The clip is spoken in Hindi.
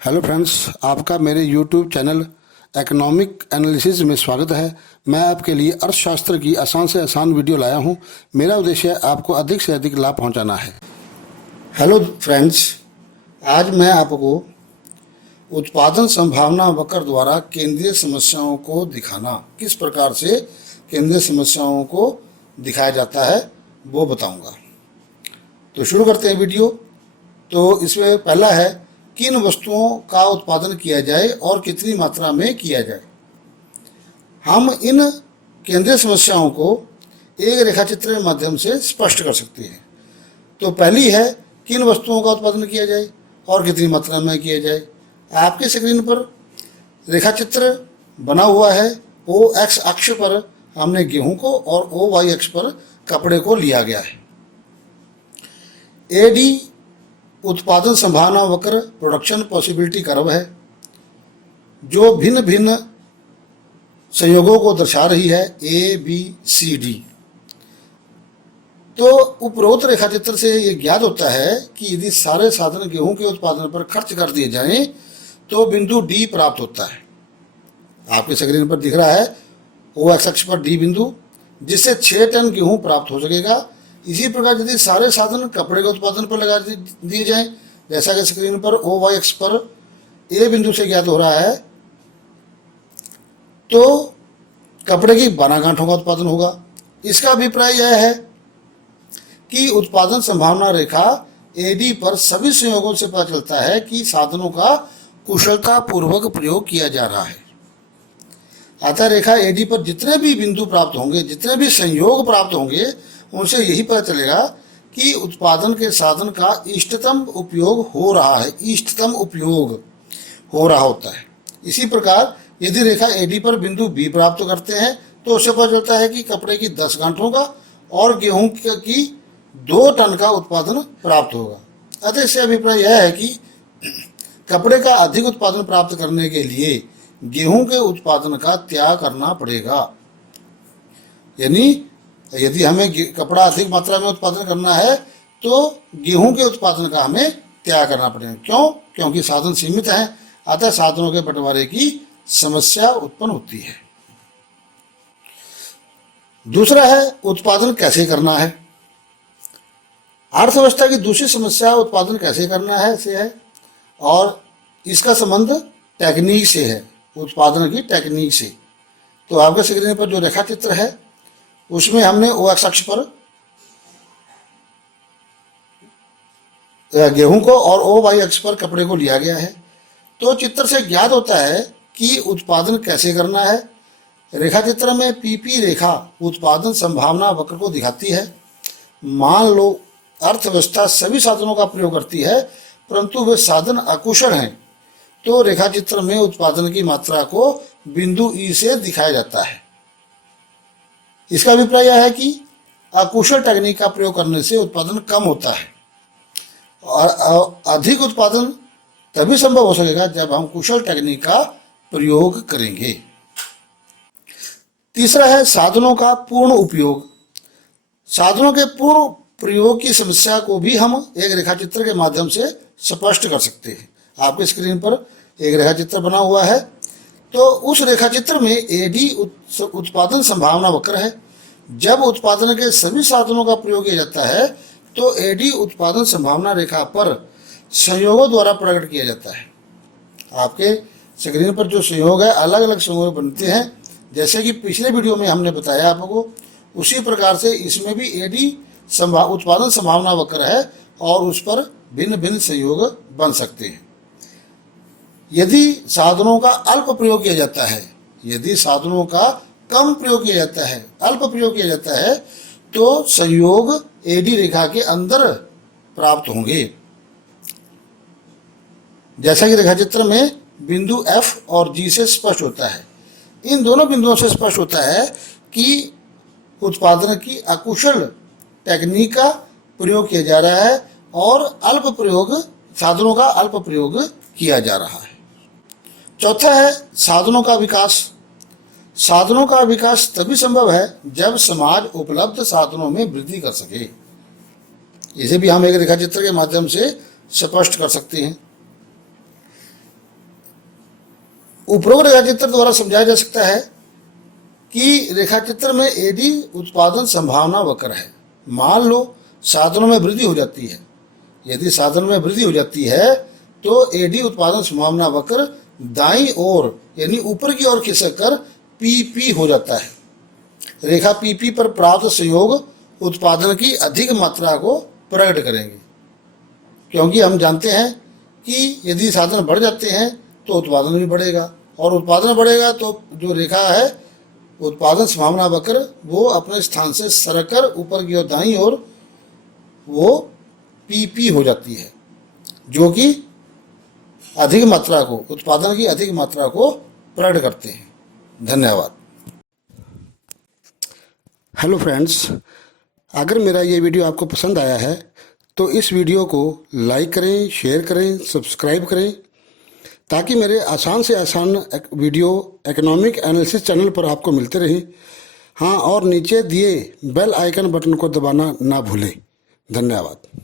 हेलो फ्रेंड्स, आपका मेरे यूट्यूब चैनल इकोनॉमिक एनालिसिस में स्वागत है। मैं आपके लिए अर्थशास्त्र की आसान से आसान वीडियो लाया हूं। मेरा उद्देश्य आपको अधिक से अधिक लाभ पहुंचाना है। हेलो फ्रेंड्स, आज मैं आपको उत्पादन संभावना वक्र द्वारा केंद्रीय समस्याओं को दिखाना, किस प्रकार से केंद्रीय समस्याओं को दिखाया जाता है वो बताऊंगा। तो शुरू करते हैं वीडियो। तो इसमें पहला है, किन वस्तुओं का उत्पादन किया जाए और कितनी मात्रा में किया जाए। हम इन केंद्रीय समस्याओं को एक रेखाचित्र के माध्यम से स्पष्ट कर सकते हैं। तो पहली है, किन वस्तुओं का उत्पादन किया जाए और कितनी मात्रा में किया जाए। आपके स्क्रीन पर रेखाचित्र बना हुआ है। ओ एक्स अक्ष पर हमने गेहूं को और ओ वाई अक्ष पर कपड़े को लिया गया है। एडी उत्पादन संभावना वक्र प्रोडक्शन पॉसिबिलिटी कर्व है, जो भिन्न भिन्न संयोगों को दर्शा रही है, ए बी सी डी। तो उपरोक्त रेखाचित्र से ये ज्ञात होता है कि यदि सारे साधन गेहूं के उत्पादन पर खर्च कर दिए जाएं तो बिंदु डी प्राप्त होता है। आपके स्क्रीन पर दिख रहा है ओ एक्स अक्ष पर डी बिंदु, जिससे 6 टन गेहूं प्राप्त हो सकेगा। इसी प्रकार यदि सारे साधन कपड़े के उत्पादन पर लगा दिए जाएं, जैसा कि स्क्रीन पर ओ वाई एक्स पर ए बिंदु से ज्ञात हो रहा है, तो कपड़े की 12 गांठों का उत्पादन होगा। इसका अभिप्राय यह है कि उत्पादन संभावना रेखा एडी पर सभी संयोगों से पता चलता है कि साधनों का कुशलतापूर्वक प्रयोग किया जा रहा है। अतः रेखा एडी पर जितने भी बिंदु प्राप्त होंगे, जितने भी संयोग प्राप्त होंगे, उनसे यही पता चलेगा कि उत्पादन के साधन का इष्टतम उपयोग हो रहा है, इष्टतम उपयोग हो रहा होता है। इसी प्रकार यदि रेखा एडी पर बिंदु बी प्राप्त करते हैं तो उससे पता चलता है कि कपड़े की 10 गांठों का और गेहूं की 2 टन का उत्पादन प्राप्त होगा। अतः इससे अभिप्राय यह है कि कपड़े का अधिक उत्पादन प्राप्त करने के लिए गेहूं के उत्पादन का त्याग करना पड़ेगा। यानी यदि हमें कपड़ा अधिक मात्रा में उत्पादन करना है तो गेहूं के उत्पादन का हमें त्याग करना पड़ेगा। क्यों? क्योंकि साधन सीमित हैं, अतः साधनों के बंटवारे की समस्या उत्पन्न होती है। दूसरा है, उत्पादन कैसे करना है। अर्थव्यवस्था की दूसरी समस्या उत्पादन कैसे करना है से है, और इसका संबंध टेक्निक से है, उत्पादन की टेक्निक से। तो आपके स्क्रीन पर जो रेखाचित्र है उसमें हमने ओ एक्स अक्ष पर गेहूं को और ओ वाई अक्ष पर कपड़े को लिया गया है। तो चित्र से ज्ञात होता है कि उत्पादन कैसे करना है। रेखाचित्र में पीपी रेखा उत्पादन संभावना वक्र को दिखाती है। मान लो अर्थव्यवस्था सभी साधनों का प्रयोग करती है, परंतु वे साधन अकुशल हैं, तो रेखाचित्र में उत्पादन की मात्रा को बिंदु ई से दिखाया जाता है। इसका अभिप्राय यह है कि अकुशल टेक्निक का प्रयोग करने से उत्पादन कम होता है, और अधिक उत्पादन तभी संभव हो सकेगा जब हम कुशल टेक्निक का प्रयोग करेंगे। तीसरा है, साधनों का पूर्ण उपयोग। साधनों के पूर्ण प्रयोग की समस्या को भी हम एक रेखाचित्र के माध्यम से स्पष्ट कर सकते हैं। आपके स्क्रीन पर एक रेखाचित्र बना हुआ है। तो उस रेखाचित्र में एडी उत्पादन संभावना वक्र है। जब उत्पादन के सभी साधनों का प्रयोग किया जाता है तो एडी उत्पादन संभावना रेखा पर संयोगों द्वारा प्रकट किया जाता है। आपके स्क्रीन पर जो संयोग है, अलग अलग संयोग बनते हैं, जैसे कि पिछले वीडियो में हमने बताया आपको, उसी प्रकार से इसमें भी एडी उत्पादन संभावना वक्र है और उस पर भिन्न भिन्न संयोग बन सकते हैं। यदि साधनों का अल्प प्रयोग किया जाता है, यदि साधनों का कम प्रयोग किया जाता है, अल्प प्रयोग किया जाता है, तो संयोग एडी रेखा के अंदर प्राप्त होंगे। जैसा कि रेखाचित्र में बिंदु एफ और जी से स्पष्ट होता है। इन दोनों बिंदुओं से स्पष्ट होता है कि उत्पादन की अकुशल टेक्निक का प्रयोग किया जा रहा है और अल्प प्रयोग, साधनों का अल्प प्रयोग किया जा रहा है। चौथा है, साधनों का विकास। साधनों का विकास तभी संभव है जब समाज उपलब्ध साधनों में वृद्धि कर सके। इसे भी हम एक रेखाचित्र के माध्यम से स्पष्ट कर सकते हैं। उपरोक्त रेखा चित्र द्वारा समझाया जा सकता है कि रेखा चित्र में एडी उत्पादन संभावना वक्र है। मान लो साधनों में वृद्धि हो जाती है, यदि साधन में वृद्धि हो जाती है तो एडी उत्पादन संभावना वक्र दाईं ओर यानी ऊपर की ओर खिसक कर पीपी हो जाता है। रेखा पीपी पर प्राप्त संयोग उत्पादन की अधिक मात्रा को प्रकट करेंगे, क्योंकि हम जानते हैं कि यदि साधन बढ़ जाते हैं तो उत्पादन भी बढ़ेगा, और उत्पादन बढ़ेगा तो जो रेखा है उत्पादन संभावना वक्र वो अपने स्थान से सरकर ऊपर की ओर दाईं ओर वो पीपी हो जाती है, जो कि अधिक मात्रा को, उत्पादन की अधिक मात्रा को प्रकट करते हैं। धन्यवाद। हेलो फ्रेंड्स, अगर मेरा ये वीडियो आपको पसंद आया है तो इस वीडियो को लाइक करें, शेयर करें, सब्सक्राइब करें, ताकि मेरे आसान से आसान वीडियो इकोनॉमिक एनालिसिस चैनल पर आपको मिलते रहें। हाँ, और नीचे दिए बेल आइकन बटन को दबाना ना भूलें। धन्यवाद।